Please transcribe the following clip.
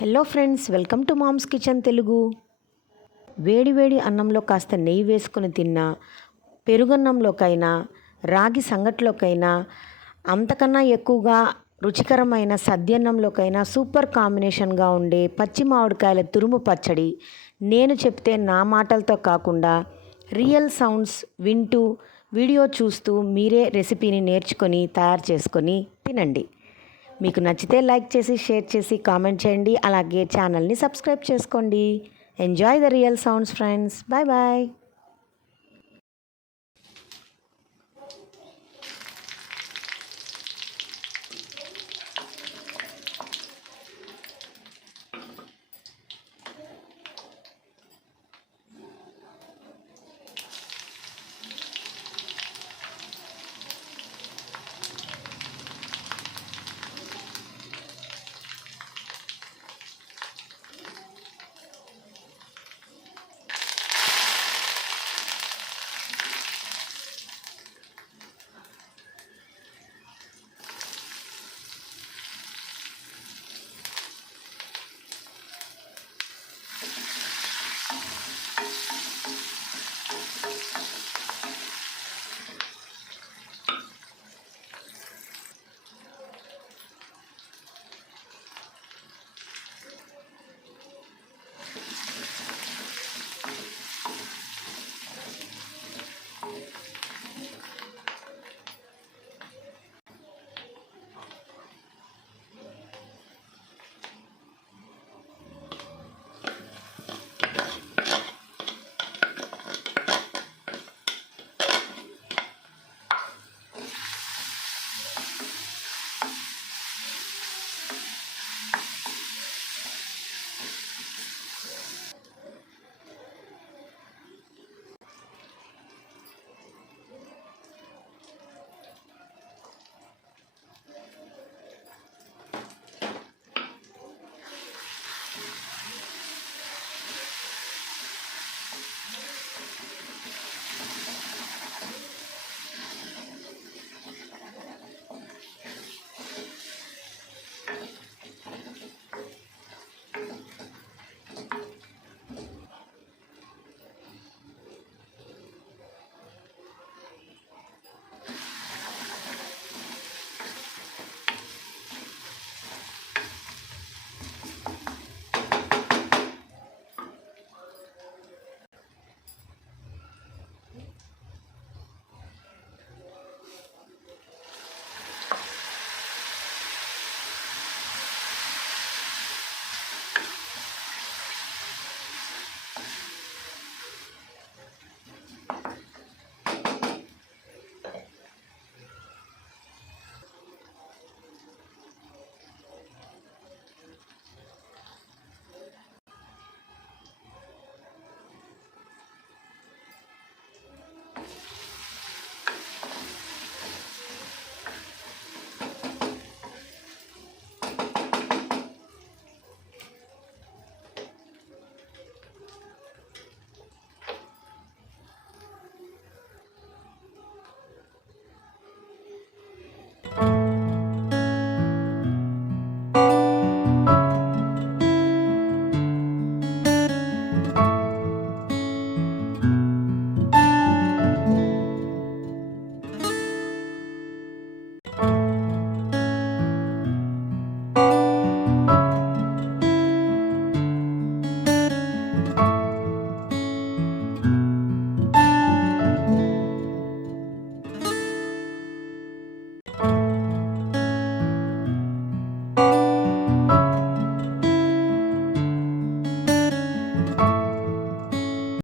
Hello friends, welcome to mom's kitchen Telugu. వేడి వేడి అన్నంలో కాస్త నెయ్యి వేసుకుని తిన్నా, పెరుగన్నంలోకైనా, రాగి సంగట్లోకైనా, అంతకన్నా ఎక్కువగా రుచికరమైన సద్యన్నంలోకైనా సూపర్ కాంబినేషన్గా ఉండే పచ్చి మామిడికాయల తురుము పచ్చడి నేను చెప్తే నా మాటలతో కాకుండా రియల్ సౌండ్స్ వింటూ వీడియో చూస్తూ మీరే రెసిపీని నేర్చుకొని తయారు చేసుకొని తినండి. మీకు నచ్చితే లైక్ చేసి, షేర్ చేసి, కామెంట్ చేయండి. అలాగే ఛానల్ని సబ్స్క్రైబ్ చేసుకోండి. Enjoy the real sounds friends. Bye bye.